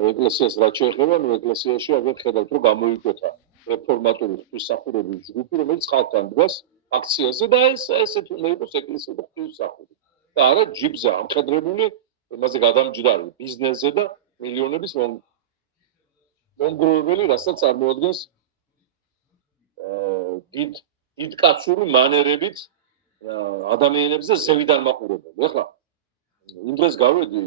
ეკლესიას რაც შეეხება, ეკლესიაში აგერ ხედავთ, რომ გამოიკვეთა რეფორმატული ღვთისმსახურების ჯგუფი, რომელიც ხალხთან დგას აქციაზე და ესეთ უნდა იყოს ეკლესია და ღვთისმსახური. და არა ჯიბზე ამხედრებული, იმაზე გადამჯდარი ბიზნესზე და მილიონების მონგროვებელი, რასაც წარმოადგენს დიდკაცური მანერებით ადამიანებზე ზევიდან მაყურებელი. ახლა იმ დღეს გავედი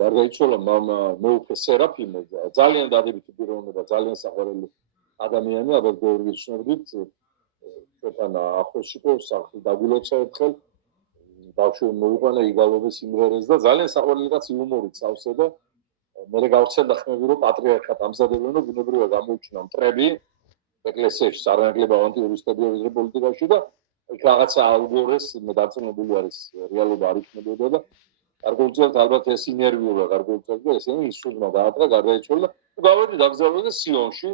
გარდაიცვალა მამა მეუღლე სერაფიმე, ძალიან დადებითი პიროვნება, ძალიან საყვარელი ადამიანი, აბა გეორგის ცნობდით, ჩვენთან ახლოს იყო, სახლი დაგულოცა ერთხელ, ბავშვი მოუყვანა იგავების იმღერეს და ძალიან საყვარელი კაცი იუმორით სავსე და მე გავხსენდა ხმები, რომ პატრიარქად ამზადებენ, რომ ბუნებრივად გამოუჩინა მტრები ეკლესიაში, არანაკლებ ავანტიურისტებია ვიდრე პოლიტიკაში და იქ რაღაცა ალგორეს დარწმუნებული არის რეალობა არ იქნებოდა და გარკვეულწილად ალბათ ეს ინერვიულა გარკვეულწილად და ესე ისურმა დაატრა გარდაიცვალა და გავედი დაგზავნე სიონში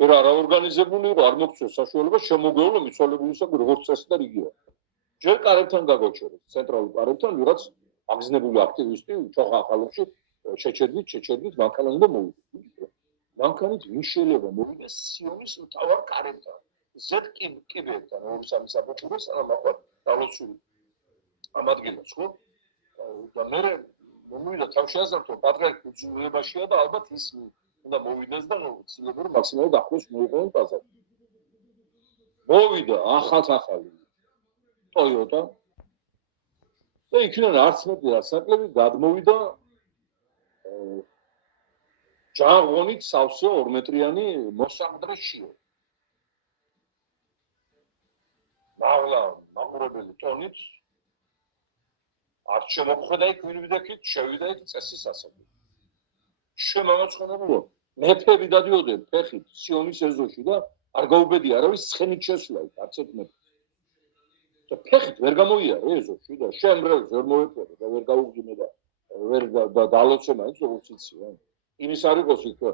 ვერ არაორგანიზებული იყო არ მოგწევს საშუალება შემოგეულო მიცვალებულისაგან როგორც წესი და რიგია ჯერ კარებთან გაგოჩერეთ ცენტრალურ კარებთან ვიღაც აგზნებული აქტივისტი ჩოხა ხალხში შეჩერდით მანქანამ და მოვიდა მანქანით ვინ შეიძლება მოვიდა სიონის მთავარ კარებთან ზედ კიბეთან ორი სამი საფეხურს სანამ ახლა დალოცული ამ ადგილას ხო და მე მომივიდა თავში აზრთო პატრიარქი უძლებაშია და ალბათ ის უნდა მოვიდეს და ცდილობენ რომ მაქსიმალურად ახლოს მოიყვნენ პაზარი მოვიდა ახალი ტოიოტა და იქიდან არც მეტი რა საკლები გადმოვიდა ჯაღონით სავსე 2 მეტრიანი მოსამდრე შიო მაღლა მაყურებელი ტონით არ შემოხვდა იქ ვინმე იქ შევიდა იქ წესის ასაკი შემამოწყენებულა მეფები დადიოდნენ ფეხით სიონის ეზოში და არ გაუბედია არავის ცხენით შესვლა იქ არც ერთ მეფე და ფეხით ვერ გამოიარა ეზოში და შემრევლს ვერ მოეწოდა და ვერ გაუგზავნა და ვერ დალოცენა ის როგორც იცი იმის არ იყოს იქ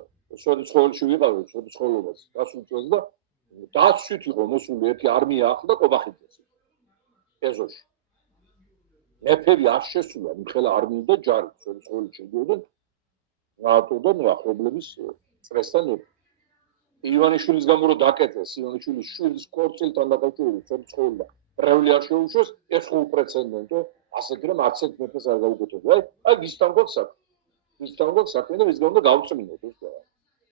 სოდი სკოლაში ვიყავით სოდი სკოლობას გასულწეს და დაცვით იყო მოსული ერთი არმია ახლა და ყობახიძეს ეზოში მეფები არ შესულა მიხელა არმიით და ჯარით სოდი სკოლაში შედიოდნენ ნატოდან ახლობლების წრესთან ივანიშვილის გამო რომ დაკეტეს ივანიშვილის შვილის კორწილთან დაკავშირებით სოდი სკოლა რეული არ შეუშვეს ეს ხო უპრეცედენტო ასე რომ არც ერთ მეფეს არ გაუკეთებია აი ვისთან გვაქვს საქმე და ვის გამო გავწმინოთ ეს რა